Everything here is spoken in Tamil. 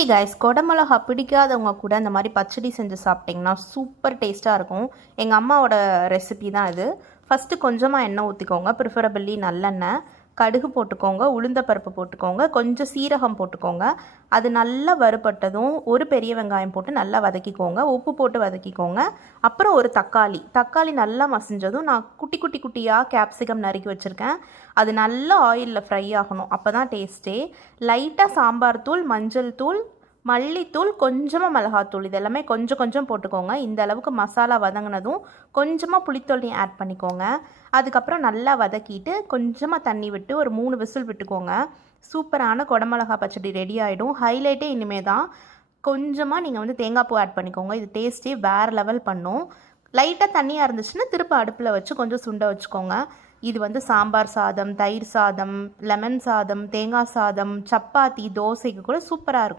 ஹே கைஸ், கொடமிளகா பிடிக்காதவங்க கூட இந்த மாதிரி பச்சடி செஞ்சு சாப்பிட்டிங்கன்னா சூப்பர் டேஸ்ட்டாக இருக்கும். எங்கள் அம்மாவோட ரெசிபி தான் இது. ஃபஸ்ட்டு கொஞ்சமாக எண்ணெய் ஊற்றிக்கோங்க, ப்ரிஃபரபிளி நல்லெண்ணெய். கடுகு போட்டுக்கோங்க, உளுந்தப்பருப்பு போட்டுக்கோங்க, கொஞ்சம் சீரகம் போட்டுக்கோங்க. அது நல்லா வறுபட்டதும் ஒரு பெரிய வெங்காயம் போட்டு நல்லா வதக்கிக்கோங்க, உப்பு போட்டு வதக்கிக்கோங்க. அப்புறம் ஒரு தக்காளி நல்லா மசிஞ்சதும் நான் குட்டி குட்டி குட்டியாக கேப்சிகம் நறுக்கி வச்சுருக்கேன். அது நல்லா ஆயிலில் ஃப்ரை ஆகணும், அப்போ தான் டேஸ்ட்டே. லைட்டாக சாம்பார் தூள், மஞ்சள் தூள், மல்லித்தூள், கொஞ்சமாக மிளகாத்தூள், இது எல்லாமே கொஞ்சம் கொஞ்சம் போட்டுக்கோங்க. இந்த அளவுக்கு மசாலா வதங்கினதும் கொஞ்சமாக புளித்தொல்லையும் ஆட் பண்ணிக்கோங்க. அதுக்கப்புறம் நல்லா வதக்கிட்டு கொஞ்சமாக தண்ணி விட்டு ஒரு 3 விசில் விட்டுக்கோங்க. சூப்பரான குடமிளகா பச்சடி ரெடி ஆகிடும். ஹைலைட்டே இனிமே தான். கொஞ்சமாக நீங்கள் தேங்காய் பூ ஆட் பண்ணிக்கோங்க, இது டேஸ்ட்டே வேறு லெவல் பண்ணும். லைட்டாக தண்ணியாக இருந்துச்சுன்னா திருப்ப அடுப்பில் வச்சு கொஞ்சம் சுண்ட வச்சுக்கோங்க. இது சாம்பார் சாதம், தயிர் சாதம், லெமன் சாதம், தேங்காய் சாதம், சப்பாத்தி, தோசைக்கு கூட சூப்பராக இருக்கும்.